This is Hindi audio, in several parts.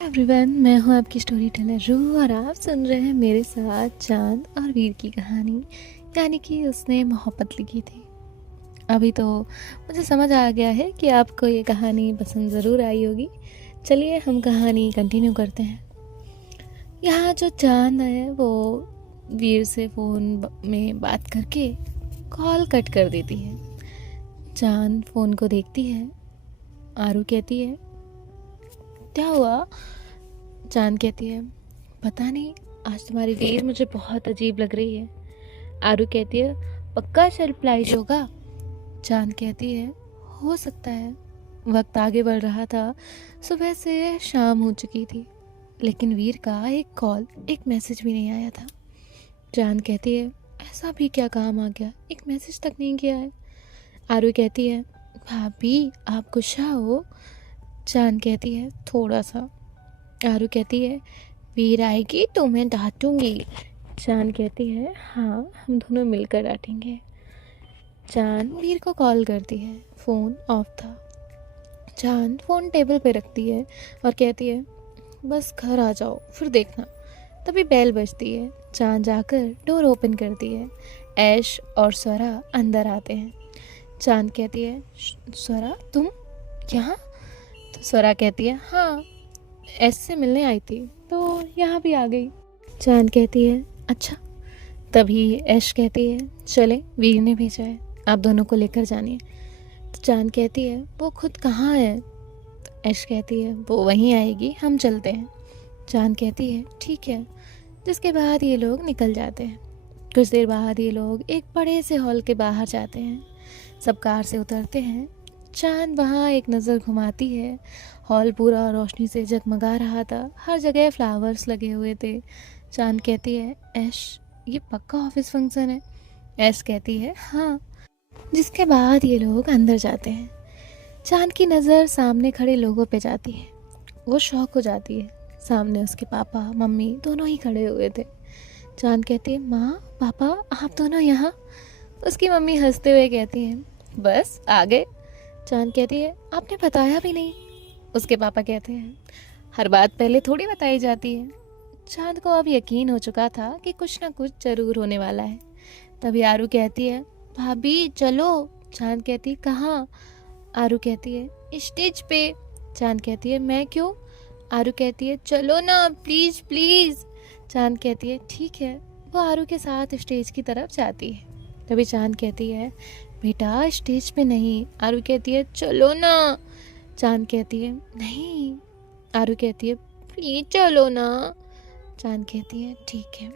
एवरीवन, मैं हूँ आपकी स्टोरी टेलर रू और आप सुन रहे हैं मेरे साथ चांद और वीर की कहानी। यानी कि उसने मोहब्बत लिखी थी। अभी तो मुझे समझ आ गया है कि आपको ये कहानी पसंद ज़रूर आई होगी। चलिए हम कहानी कंटिन्यू करते हैं। यहाँ जो चांद है वो वीर से फ़ोन में बात करके कॉल कट कर देती है। चांद फ़ोन को देखती है। आरू कहती है, क्या हुआ? चांद कहती है, पता नहीं, आज तुम्हारी वीर मुझे बहुत अजीब लग रही है। आरू कहती है, पक्का सरप्राइज होगा? चांद कहती है, हो सकता है। वक्त आगे बढ़ रहा था। सुबह से शाम हो चुकी थी, लेकिन वीर का एक कॉल एक मैसेज भी नहीं आया था। चांद कहती है, ऐसा भी क्या काम आ गया, एक मैसेज तक नहीं किया है। आरू कहती है, भाभी आप गुस्सा हो? चांद कहती है, थोड़ा सा। आरू कहती है, वीर आएगी तो मैं डांटूंगी। चांद कहती है, हाँ हम दोनों मिलकर डांटेंगे। चांद वीर को कॉल करती है। फ़ोन ऑफ था। चांद फ़ोन टेबल पे रखती है और कहती है, बस घर आ जाओ फिर देखना। तभी बेल बजती है। चांद जाकर डोर ओपन करती है। ऐश और स्वरा अंदर आते हैं। चांद कहती है, स्वरा तुम यहाँ? तो स्वरा कहती है, हाँ ऐसे मिलने आई थी तो यहाँ भी आ गई। चांद कहती है, अच्छा। तभी ऐश कहती है, चले वीर ने भेजा है, आप दोनों को लेकर जानिए। तो चांद कहती है, वो खुद कहाँ है? तो ऐश कहती है, वो वहीं आएगी, हम चलते हैं। चांद कहती है, ठीक है। जिसके बाद ये लोग निकल जाते हैं। कुछ देर बाद ये लोग एक बड़े से हॉल के बाहर जाते हैं। सब कार से उतरते हैं। चांद वहाँ एक नज़र घुमाती है। हॉल पूरा रोशनी से जगमगा रहा था। हर जगह फ्लावर्स लगे हुए थे। चांद कहती है, ऐश ये पक्का ऑफिस फंक्शन है? ऐश कहती है, हाँ। जिसके बाद ये लोग अंदर जाते हैं। चांद की नज़र सामने खड़े लोगों पे जाती है। वो शॉक हो जाती है। सामने उसके पापा मम्मी दोनों ही खड़े हुए थे। चांद कहती है, माँ पापा आप दोनों यहाँ? उसकी मम्मी हंसते हुए कहती हैं, बस आ गए। चांद कहती है, आपने बताया भी नहीं। उसके पापा कहते हैं, हर बात पहले थोड़ी बताई जाती है। चांद को अब यकीन हो चुका था कि कुछ ना कुछ जरूर होने वाला है। तभी आरू कहती है, भाभी चलो। चांद कहती है, कहाँ? आरू कहती है, स्टेज पे। चांद कहती है, मैं क्यों? आरू कहती है, चलो ना प्लीज प्लीज। चांद कहती है, ठीक है। वो आरू के साथ स्टेज की तरफ जाती है। तभी चांद कहती है, बेटा स्टेज पे नहीं। आरू कहती है, चलो ना। चांद कहती है, नहीं। आरू कहती है, प्लीज चलो ना। चांद कहती है, ठीक है।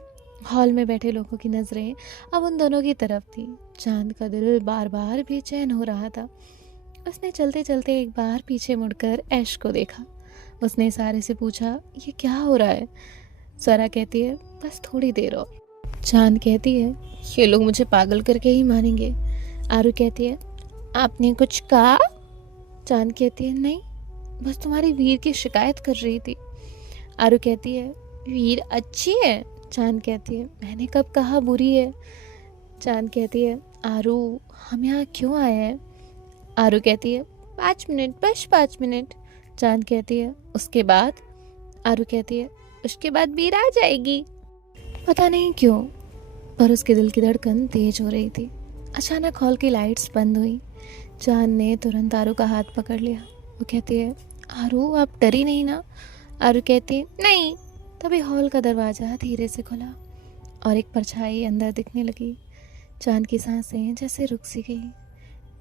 हॉल में बैठे लोगों की नज़रें अब उन दोनों की तरफ थी। चांद का दिल बार बार बेचैन हो रहा था। उसने चलते चलते एक बार पीछे मुड़कर ऐश को देखा। उसने इशारे से पूछा, ये क्या हो रहा है? स्वरा कहती है, बस थोड़ी देर और। चांद कहती है, ये लोग मुझे पागल करके ही मानेंगे। आरू कहती है, आपने कुछ कहा? चांद कहती है, नहीं, बस तुम्हारी वीर की शिकायत कर रही थी। आरू कहती है, वीर अच्छी है? चांद कहती है, मैंने कब कहा बुरी है? चांद कहती है, आरू हम यहाँ क्यों आए हैं? आरू कहती है, 5 मिनट, बस 5 मिनट। चांद कहती है, उसके बाद? आरू कहती है, उसके बाद वीर आ जाएगी। पता नहीं क्यों, पर उसके दिल की धड़कन तेज हो रही थी। अचानक हॉल की लाइट्स बंद हुई। चांद ने तुरंत आरू का हाथ पकड़ लिया। वो कहती है, आरू आप डरी नहीं ना? आरू कहती है, नहीं। तभी हॉल का दरवाज़ा धीरे से खुला और एक परछाई अंदर दिखने लगी। चांद की सांसें जैसे रुक सी गई।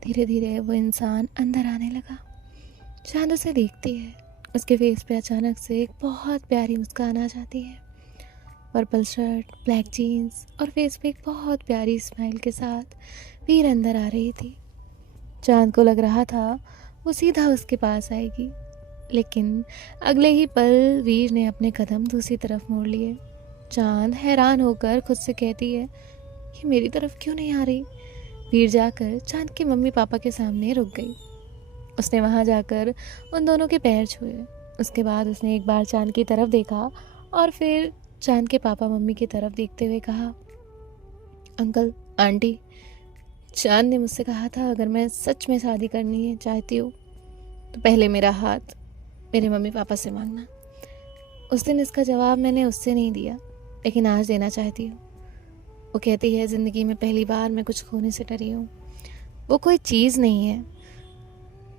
धीरे धीरे वो इंसान अंदर आने लगा। चांद उसे देखती है। उसके फेस पे अचानक से एक बहुत प्यारी मुस्कान आ जाती है। पर्पल शर्ट, ब्लैक जीन्स और फेस पे एक बहुत प्यारी स्माइल के साथ वीर अंदर आ रही थी। चांद को लग रहा था वो सीधा उसके पास आएगी, लेकिन अगले ही पल वीर ने अपने कदम दूसरी तरफ मोड़ लिए। चांद हैरान होकर खुद से कहती है, ये मेरी तरफ क्यों नहीं आ रही? वीर जाकर चांद के मम्मी पापा के सामने रुक गई। उसने वहाँ जाकर उन दोनों के पैर छुए। उसके बाद उसने एक बार चांद की तरफ देखा और फिर चांद के पापा मम्मी की तरफ देखते हुए कहा, अंकल आंटी, चांद ने मुझसे कहा था अगर मैं सच में शादी करनी है चाहती हूँ तो पहले मेरा हाथ मेरे मम्मी पापा से मांगना। उस दिन इसका जवाब मैंने उससे नहीं दिया, लेकिन आज देना चाहती हूँ। वो कहती है ज़िंदगी में पहली बार मैं कुछ खोने से डरी हूँ। वो कोई चीज़ नहीं है,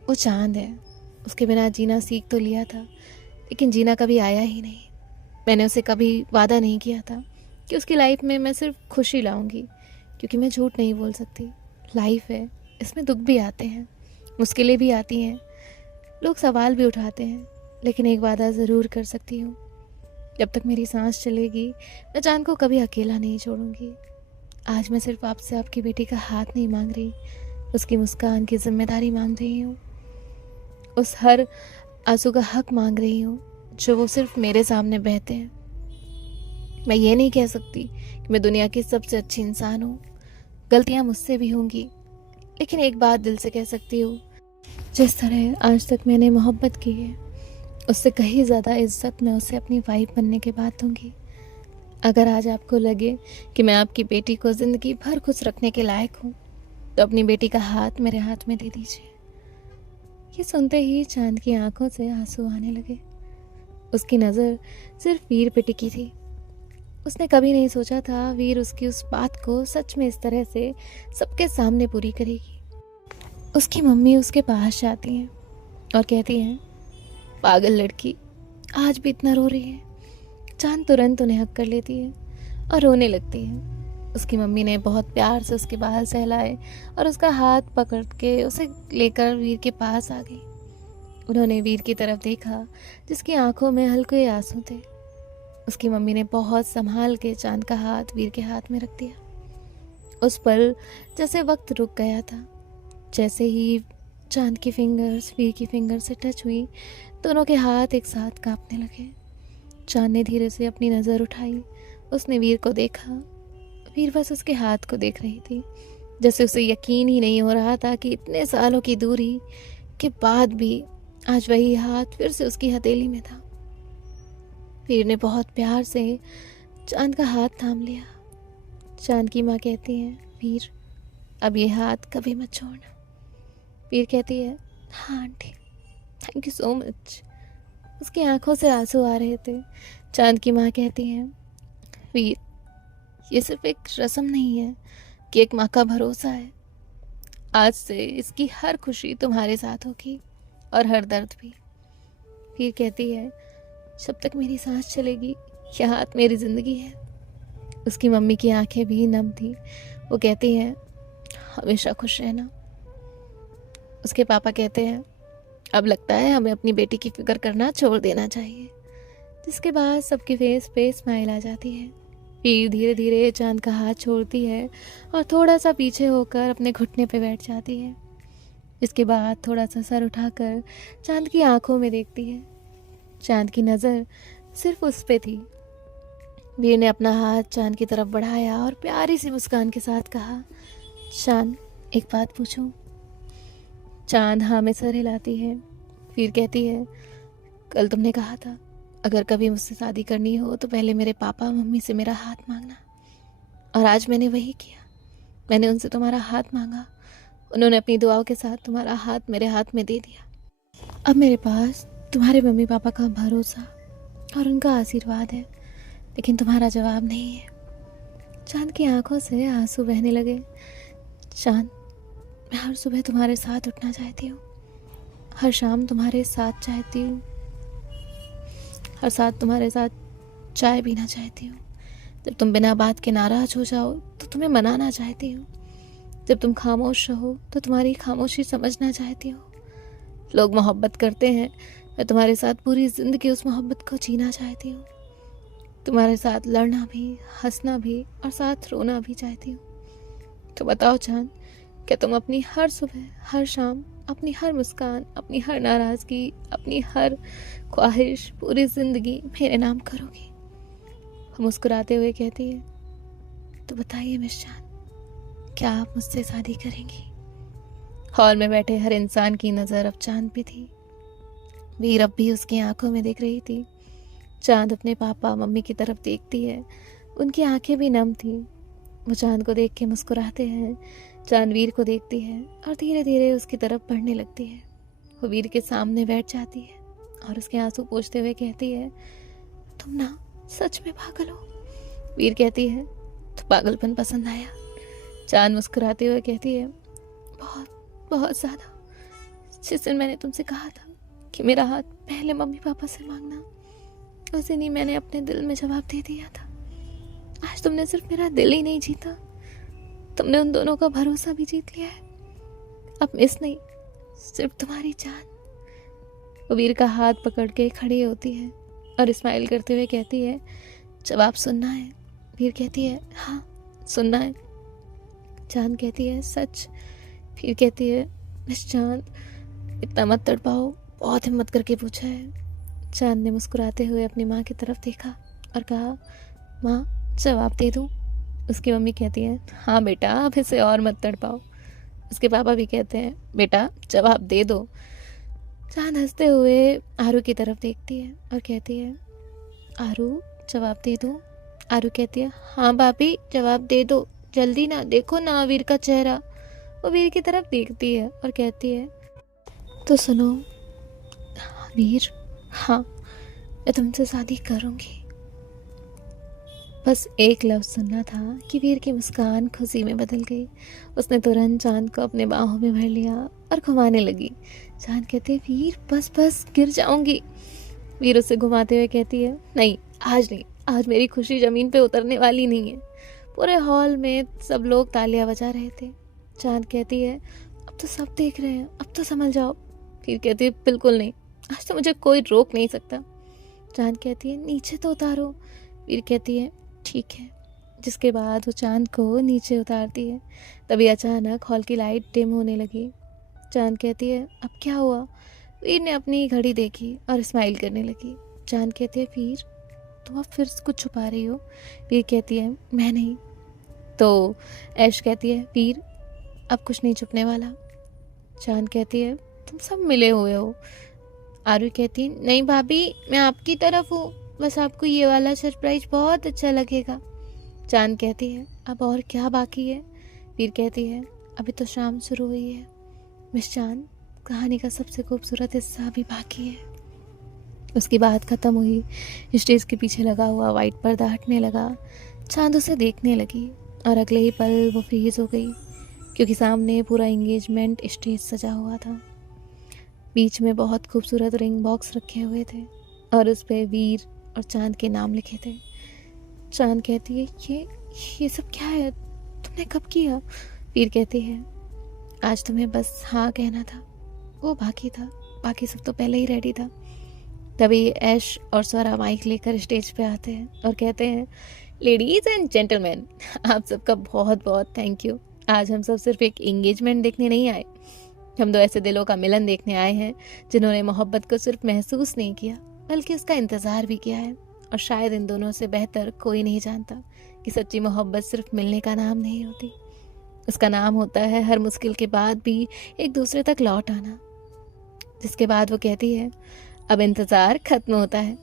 वो चाँद है। उसके बिना जीना सीख तो लिया था, लेकिन जीना कभी आया ही नहीं। मैंने उसे कभी वादा नहीं किया था कि उसकी लाइफ में मैं सिर्फ खुशी लाऊंगी, क्योंकि मैं झूठ नहीं बोल सकती। लाइफ है, इसमें दुख भी आते हैं, मुश्किलें भी आती हैं, लोग सवाल भी उठाते हैं, लेकिन एक वादा ज़रूर कर सकती हूँ, जब तक मेरी सांस चलेगी मैं चांद को कभी अकेला नहीं छोड़ूंगी। आज मैं सिर्फ आपसे आपकी बेटी का हाथ नहीं मांग रही, उसकी मुस्कान की जिम्मेदारी मांग रही हूँ। उस हर आंसू का हक मांग रही हूँ जो वो सिर्फ मेरे सामने बहते हैं। मैं ये नहीं कह सकती कि मैं दुनिया की सबसे अच्छी इंसान हूँ, गलतियाँ मुझसे भी होंगी, लेकिन एक बात दिल से कह सकती हूँ, जिस तरह आज तक मैंने मोहब्बत की है, उससे कहीं ज़्यादा इज्जत मैं उसे अपनी वाइफ बनने के बाद दूंगी। अगर आज आपको लगे कि मैं आपकी बेटी को ज़िंदगी भर खुश रखने के लायक हूँ, तो अपनी बेटी का हाथ मेरे हाथ में दे दीजिए। ये सुनते ही चांद की आंखों से आंसू आने लगे। उसकी नज़र सिर्फ वीर पे टिकी थी। उसने कभी नहीं सोचा था वीर उसकी उस बात को सच में इस तरह से सबके सामने पूरी करेगी। उसकी मम्मी उसके पास जाती हैं और कहती हैं, पागल लड़की, आज भी इतना रो रही है। चांद तुरंत उन्हें हक कर लेती है और रोने लगती है। उसकी मम्मी ने बहुत प्यार से उसके बाल सहलाए और उसका हाथ पकड़ के उसे लेकर वीर के पास आ गई। उन्होंने वीर की तरफ देखा, जिसकी आंखों में हल्के आंसू थे। उसकी मम्मी ने बहुत संभाल के चांद का हाथ वीर के हाथ में रख दिया। उस पल जैसे वक्त रुक गया था। जैसे ही चांद की फिंगर्स वीर की फिंगर से टच हुई, दोनों के हाथ एक साथ कांपने लगे। चांद ने धीरे से अपनी नज़र उठाई। उसने वीर को देखा। वीर बस उसके हाथ को देख रही थी, जैसे उसे यकीन ही नहीं हो रहा था कि इतने सालों की दूरी के बाद भी आज वही हाथ फिर से उसकी हथेली में था। वीर ने बहुत प्यार से चांद का हाथ थाम लिया। चांद की माँ कहती है, वीर, अब ये हाथ कभी मत छोड़ना। वीर कहती है, हाँ aunty, thank you so much. उसकी आंखों से आंसू आ रहे थे। चांद की माँ कहती है, वीर, ये सिर्फ एक रस्म नहीं है कि एक माँ का भरोसा है। आज से इसकी हर खुशी तुम्हारे साथ होगी और हर दर्द भी। वीर कहती है, जब तक मेरी सांस चलेगी यह हाथ मेरी जिंदगी है। उसकी मम्मी की आंखें भी नम थी। वो कहती है, हमेशा खुश रहना। उसके पापा कहते हैं, अब लगता है हमें अपनी बेटी की फिक्र करना छोड़ देना चाहिए। जिसके बाद सबके फेस पे स्माइल आ जाती है। वीर धीरे धीरे चांद का हाथ छोड़ती है और थोड़ा सा पीछे होकर अपने घुटने पे बैठ जाती है। इसके बाद थोड़ा सा सर उठाकर चांद की आंखों में देखती है। चांद की नज़र सिर्फ उस पे थी। वीर ने अपना हाथ चांद की तरफ बढ़ाया और प्यारी सी मुस्कान के साथ कहा, चांद, एक बात पूछूं? चांद हाँ में सर हिलाती है। वीर कहती है, कल तुमने कहा था अगर कभी मुझसे शादी करनी हो तो पहले मेरे पापा मम्मी से मेरा हाथ मांगना, और आज मैंने वही किया। मैंने उनसे तुम्हारा हाथ मांगा, उन्होंने अपनी दुआओं के साथ तुम्हारा हाथ मेरे हाथ में दे दिया। अब मेरे पास तुम्हारे मम्मी पापा का भरोसा और उनका आशीर्वाद है, लेकिन तुम्हारा जवाब नहीं है। चांद की आंखों से आंसू बहने लगे। चांद, मैं हर सुबह तुम्हारे साथ उठना चाहती हूँ, हर शाम तुम्हारे साथ चाहती हूँ, हर साथ तुम्हारे साथ चाय पीना चाहती हूँ। जब तुम बिना बात के नाराज हो जाओ तो तुम्हें मनाना चाहती हूँ। जब तुम खामोश रहो तो तुम्हारी खामोशी समझना चाहती हूँ। लोग मोहब्बत करते हैं, मैं तुम्हारे साथ पूरी ज़िंदगी उस मोहब्बत को जीना चाहती हूँ। तुम्हारे साथ लड़ना भी, हंसना भी और साथ रोना भी चाहती हूँ। तो बताओ चांद, क्या तुम अपनी हर सुबह, हर शाम, अपनी हर मुस्कान, अपनी हर नाराज़गी, अपनी हर ख्वाहिश पूरी ज़िंदगी मेरे नाम करोगी? वो मुस्कुराते हुए कहती है, तो बताइए मिस चांद, क्या आप मुझसे शादी करेंगी? हॉल में बैठे हर इंसान की नज़र अब चांद पे थी। वीर अब भी उसकी आंखों में देख रही थी। चांद अपने पापा मम्मी की तरफ देखती है, उनकी आंखें भी नम थी। वो चांद को देख के मुस्कुराते हैं। चांद वीर को देखती है और धीरे धीरे उसकी तरफ बढ़ने लगती है। वो वीर के सामने बैठ जाती है और उसके आंसू पोंछते हुए कहती है, तुम ना सच में पागल हो। वीर कहती है, तो पागलपन पसंद आया। चांद मुस्कुराते हुए कहती है, बहुत बहुत ज़्यादा। जिस दिन मैंने तुमसे कहा था कि मेरा हाथ पहले मम्मी पापा से मांगना, उस दिन ही मैंने अपने दिल में जवाब दे दिया था। आज तुमने सिर्फ मेरा दिल ही नहीं जीता, तुमने उन दोनों का भरोसा भी जीत लिया है। अब मिस नहीं, सिर्फ तुम्हारी जान। वो वीर का हाथ पकड़ के खड़ी होती है और स्माइल करते हुए कहती है, जवाब सुनना है। वीर कहती है, हाँ सुनना है। चांद कहती है, सच। फिर कहती है, मिस चांद इतना मत तड़पाओ, बहुत हिम्मत करके पूछा है। चांद ने मुस्कुराते हुए अपनी माँ की तरफ देखा और कहा, माँ जवाब दे दूँ? उसकी मम्मी कहती है, हाँ बेटा अब इसे और मत तड़पाओ। उसके पापा भी कहते हैं, बेटा जवाब दे दो। चांद हंसते हुए आरू की तरफ देखती है और कहती है, आरू जवाब दे दूँ? आरू कहती है, हाँ भाभी जवाब दे दो, जल्दी ना, देखो ना वीर का चेहरा। वो वीर की तरफ देखती है और कहती है, तो सुनो वीर, हाँ मैं तुमसे शादी करूँगी। बस एक लफ्ज़ सुनना था कि वीर की मुस्कान खुशी में बदल गई। उसने तुरंत चांद को अपने बाहों में भर लिया और घुमाने लगी। चांद कहते, वीर बस बस गिर जाऊंगी। वीर उसे घुमाते हुए कहती है, नहीं आज नहीं, आज मेरी खुशी ज़मीन पे उतरने वाली नहीं है। पूरे हॉल में सब लोग तालियां बजा रहे थे। चांद कहती है, अब तो सब देख रहे हैं, अब तो संभल जाओ। फिर कहती है, बिल्कुल नहीं, आज तो मुझे कोई रोक नहीं सकता। चांद कहती है, नीचे तो उतारो। वीर कहती है, ठीक है। जिसके बाद वो चांद को नीचे उतारती है। तभी अचानक हॉल की लाइट डिम होने लगी। चांद कहती है, अब क्या हुआ? वीर ने अपनी घड़ी देखी और स्माइल करने लगी। चांद कहती है, वीर तुम अब फिर कुछ छुपा रही हो? वीर कहती है, मैं नहीं। तो ऐश कहती है, वीर अब कुछ नहीं छुपने वाला। चांद कहती है, तुम सब मिले हुए हो। आरू कहती है, नहीं भाभी मैं आपकी तरफ हूँ, बस आपको ये वाला सरप्राइज बहुत अच्छा लगेगा। चांद कहती है, अब और क्या बाकी है? वीर कहती है, अभी तो शाम शुरू हुई है मिस चांद, कहानी का सबसे खूबसूरत हिस्सा अभी बाकी है। उसकी बात खत्म हुई। स्टेज के पीछे लगा हुआ वाइट पर्दा हटने लगा। चांद उसे देखने लगी और अगले ही पल वो फ्रीज हो गई, क्योंकि सामने पूरा एंगेजमेंट स्टेज सजा हुआ था। बीच में बहुत खूबसूरत रिंग बॉक्स रखे हुए थे और उस पर वीर और चांद के नाम लिखे थे। चांद कहती है, ये सब क्या है, तुमने कब किया? वीर कहती है, आज तुम्हें बस हाँ कहना था, वो बाकी था, बाकी सब तो पहले ही रेडी था। तभी ऐश और स्वरा माइक लेकर स्टेज पे आते हैं और कहते हैं, लेडीज एंड जेंटलमैन, आप सबका बहुत बहुत थैंक यू। आज हम सब सिर्फ एक एंगेजमेंट देखने नहीं आए, हम दो ऐसे दिलों का मिलन देखने आए हैं जिन्होंने मोहब्बत को सिर्फ महसूस नहीं किया बल्कि उसका इंतज़ार भी किया है। और शायद इन दोनों से बेहतर कोई नहीं जानता कि सच्ची मोहब्बत सिर्फ मिलने का नाम नहीं होती, उसका नाम होता है हर मुश्किल के बाद भी एक दूसरे तक लौट आना। जिसके बाद वो कहती है, अब इंतज़ार खत्म होता है।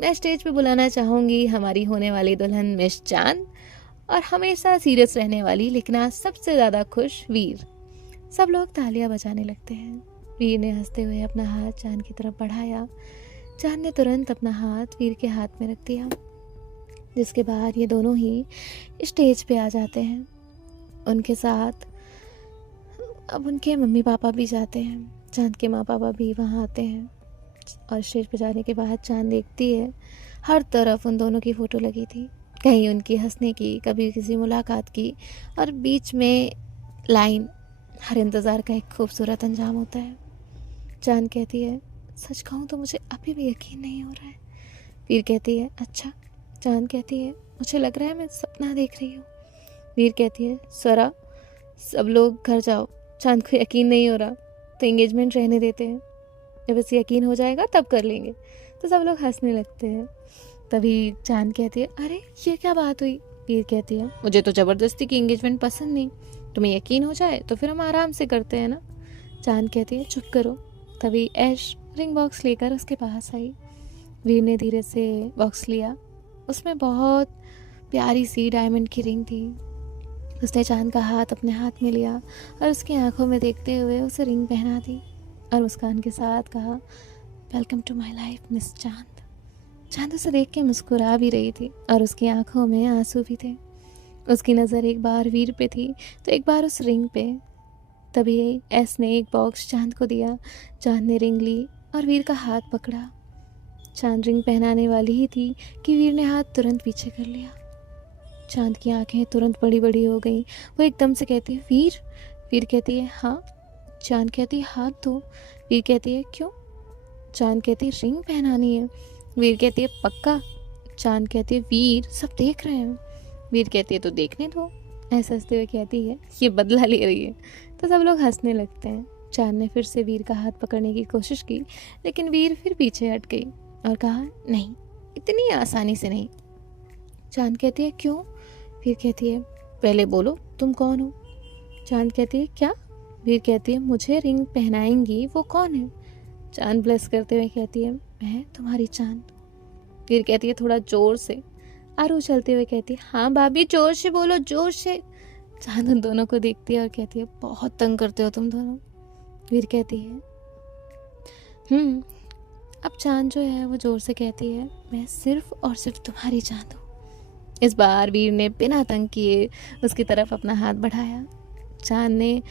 मैं स्टेज पे बुलाना चाहूँगी हमारी होने वाली दुल्हन मिस चांद और हमेशा सीरियस रहने वाली लेकिन आज सबसे ज़्यादा खुश वीर। सब लोग तालियां बजाने लगते हैं। वीर ने हंसते हुए अपना हाथ चांद की तरफ बढ़ाया। चांद ने तुरंत अपना हाथ वीर के हाथ में रख दिया। जिसके बाद ये दोनों ही स्टेज पे आ जाते हैं। उनके साथ अब उनके मम्मी पापा भी जाते हैं। चांद के माँ पापा भी वहाँ आते हैं और स्टेज पे जाने के बाद चांद देखती है हर तरफ उन दोनों की फ़ोटो लगी थी, कहीं उनकी हंसने की, कभी किसी मुलाकात की, और बीच में लाइन, हर इंतज़ार का एक खूबसूरत अंजाम होता है। चांद कहती है, सच कहूँ तो मुझे अभी भी यकीन नहीं हो रहा है। वीर कहती है, अच्छा। चांद कहती है, मुझे लग रहा है मैं सपना देख रही हूँ। वीर कहती है, स्वरा सब लोग घर जाओ, चांद को यकीन नहीं हो रहा तो एंगेजमेंट रहने देते हैं, जब इसे यकीन हो जाएगा तब कर लेंगे। तो सब लोग हंसने लगते हैं। तभी चांद कहती है, अरे ये क्या बात हुई? वीर कहती है, मुझे तो ज़बरदस्ती की एंगेजमेंट पसंद नहीं, तुम्हें यकीन हो जाए तो फिर हम आराम से करते हैं ना। चांद कहती है, चुप करो। तभी ऐश रिंग बॉक्स लेकर उसके पास आई। वीर ने धीरे से बॉक्स लिया, उसमें बहुत प्यारी सी डायमंड की रिंग थी। उसने चांद का हाथ अपने हाथ में लिया और उसकी आंखों में देखते हुए उसे रिंग पहना दी और मुस्कान के साथ कहा, welcome to my life miss Chand. Chand उसे देख के मुस्कुरा भी रही थी और उसकी आंखों में आंसू भी थे। उसकी नज़र एक बार वीर पे थी तो एक बार उस रिंग पे। तभी एस ने एक बॉक्स चांद को दिया। चांद ने रिंग ली और वीर का हाथ पकड़ा। चांद रिंग पहनाने वाली ही थी कि वीर ने हाथ तुरंत पीछे कर लिया। चांद की आंखें तुरंत बड़ी बड़ी हो गईं। वो एकदम से कहती है, वीर। वीर कहती है, हाँ। चांद कहती है, हाथ दो। वीर कहती है, क्यों? चांद कहती है, रिंग पहनानी है। वीर कहती है, पक्का? चांद कहती है, वीर सब देख रहे हैं। वीर कहती है, तो देखने दो। ऐसा हंसते हुए कहती है, ये बदला ले रही है। तो सब लोग हंसने लगते हैं। चांद ने फिर से वीर का हाथ पकड़ने की कोशिश की, लेकिन वीर फिर पीछे हट गई और कहा, नहीं, इतनी आसानी से नहीं। चांद कहती है, क्यों? वीर कहती है, पहले बोलो तुम कौन हो? चांद कहती है, क्या? वीर कहती है, मुझे रिंग पहनाएंगी वो कौन है? चांद ब्लश करते हुए कहती है, मैं तुम्हारी चांद। वीर कहती है, थोड़ा जोर से। आरू चलते हुए कहती है, हाँ भाभी, जोर से बोलो, जोर से। चांद उन दोनों को देखती है और कहती है, बहुत तंग करते हो तुम दोनों। वीर कहती है, अब चांद जो है वो जोर से कहती है, मैं सिर्फ और सिर्फ तुम्हारी चांद हूँ। इस बार वीर ने बिना तंग किए उसकी तरफ अपना हाथ बढ़ाया। चांद ने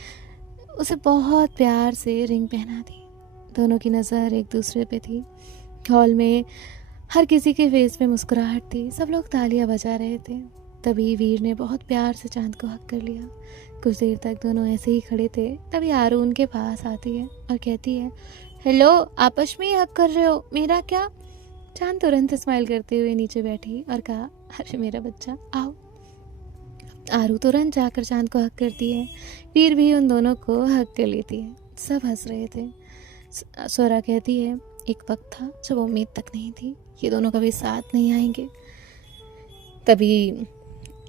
उसे बहुत प्यार से रिंग पहना दी। दोनों की नज़र एक दूसरे पे थी। हॉल में हर किसी के फेस पे मुस्कुराहट थी। सब लोग तालियां बजा रहे थे। तभी वीर ने बहुत प्यार से चांद को हक कर लिया। कुछ देर तक दोनों ऐसे ही खड़े थे। तभी आरू उनके पास आती है और कहती है, हेलो, आपस में ही हक कर रहे हो, मेरा क्या? चांद तुरंत स्माइल करते हुए नीचे बैठी और कहा, अरे मेरा बच्चा, आओ। आरू तुरंत जाकर चांद को हक करती है। वीर भी उन दोनों को हक कर लेती है। सब हंस रहे थे। स्वरा कहती है, एक वक्त था जब उम्मीद तक नहीं थी ये दोनों कभी साथ नहीं आएंगे। तभी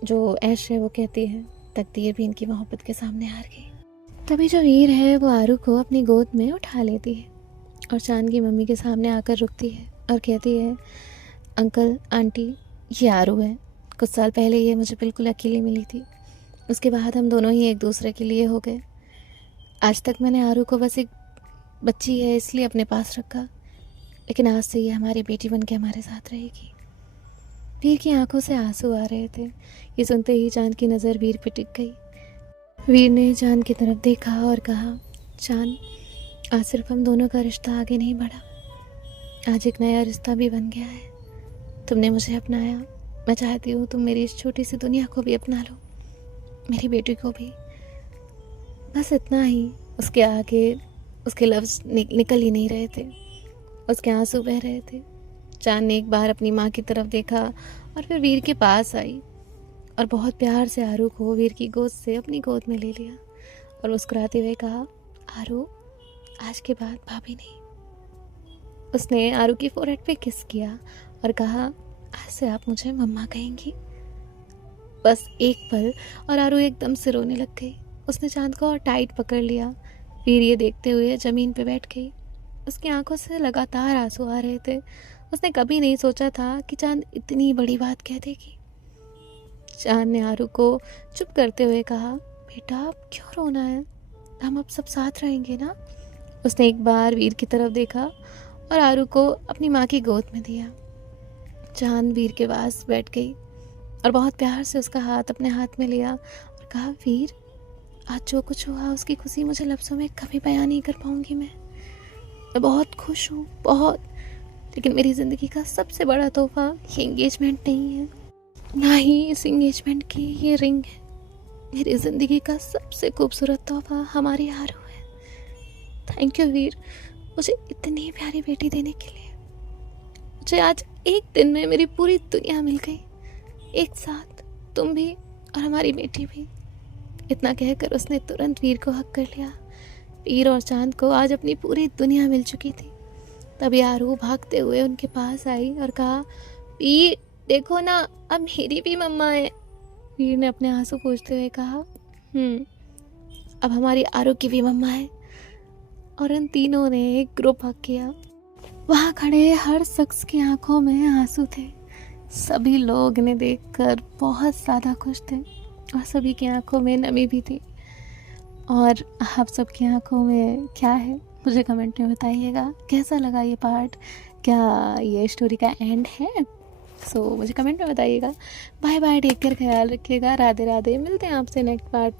जो ऐश है वो कहती है, तकदीर भी इनकी मोहब्बत के सामने हार गई। तभी जो वीर है वो आरू को अपनी गोद में उठा लेती है और चांद की मम्मी के सामने आकर रुकती है और कहती है, अंकल आंटी, ये आरू है। कुछ साल पहले ये मुझे बिल्कुल अकेली मिली थी। उसके बाद हम दोनों ही एक दूसरे के लिए हो गए। आज तक मैंने आरू को बस एक बच्ची है इसलिए अपने पास रखा, लेकिन आज से ये हमारी बेटी बन के हमारे साथ रहेगी। वीर की आंखों से आंसू आ रहे थे। ये सुनते ही चांद की नज़र वीर पे टिक गई। वीर ने चांद की तरफ देखा और कहा, चांद, आज सिर्फ हम दोनों का रिश्ता आगे नहीं बढ़ा, आज एक नया रिश्ता भी बन गया है। तुमने मुझे अपनाया। मैं चाहती हूँ तुम मेरी इस छोटी सी दुनिया को भी अपना लो, मेरी बेटी को भी। बस इतना ही। उसके आगे उसके लफ्ज़ निकल ही नहीं रहे थे। उसके आंसू बह रहे थे। चांद ने एक बार अपनी माँ की तरफ देखा और फिर वीर के पास आई और बहुत प्यार से आरू को वीर की गोद से अपनी गोद में ले लिया और मुस्कुराते हुए कहा, आरू, आज के बाद भाभी नहीं। उसने आरू की फोrehead पे किस किया और कहा, आज से आप मुझे मम्मा कहेंगी। बस एक पल और आरू एकदम से रोने लग गई। उसने चांद को और टाइट पकड़ लिया। वीर ये देखते हुए ज़मीन पे बैठ गई। उसकी आंखों से लगातार आंसू आ रहे थे। उसने कभी नहीं सोचा था कि चांद इतनी बड़ी बात कह देगी। चांद ने आरू को चुप करते हुए कहा, बेटा अब क्यों रोना है, हम अब सब साथ रहेंगे ना। उसने एक बार वीर की तरफ देखा और आरू को अपनी माँ की गोद में दिया। चांद वीर के पास बैठ गई और बहुत प्यार से उसका हाथ अपने हाथ में लिया और कहा, वीर, आज जो कुछ हुआ उसकी खुशी मुझे लफ्ज़ों में कभी बयान नहीं कर पाऊंगी। मैं बहुत खुश हूँ, बहुत। लेकिन मेरी ज़िंदगी का सबसे बड़ा तोहफा ये एंगेजमेंट नहीं है, ना ही इस एंगेजमेंट की ये रिंग है। मेरी ज़िंदगी का सबसे खूबसूरत तोहफा हमारी आरू है। थैंक यू वीर, मुझे इतनी प्यारी बेटी देने के लिए। मुझे आज एक दिन में मेरी पूरी दुनिया मिल गई, एक साथ, तुम भी और हमारी बेटी भी। इतना कहकर उसने तुरंत वीर को हक कर लिया। वीर और चांद को आज अपनी पूरी दुनिया मिल चुकी थी। तभी आरू भागते हुए उनके पास आई और कहा, वीर देखो ना, अब मेरी भी मम्मा है। वीर ने अपने आंसू पोंछते हुए कहा, अब हमारी आरू की भी मम्मा है। और इन तीनों ने एक ग्रुप हक किया। वहाँ खड़े हर शख्स की आंखों में आंसू थे। सभी लोग इन्हें देखकर बहुत ज़्यादा खुश थे और सभी की आंखों में नमी भी थी। और आप सबकी आंखों में क्या है मुझे कमेंट में बताइएगा। कैसा लगा ये पार्ट, क्या ये स्टोरी का एंड है? सो मुझे कमेंट में बताइएगा। बाय बाय, टेक केयर, ख्याल रखिएगा, राधे राधे। मिलते हैं आपसे नेक्स्ट पार्ट।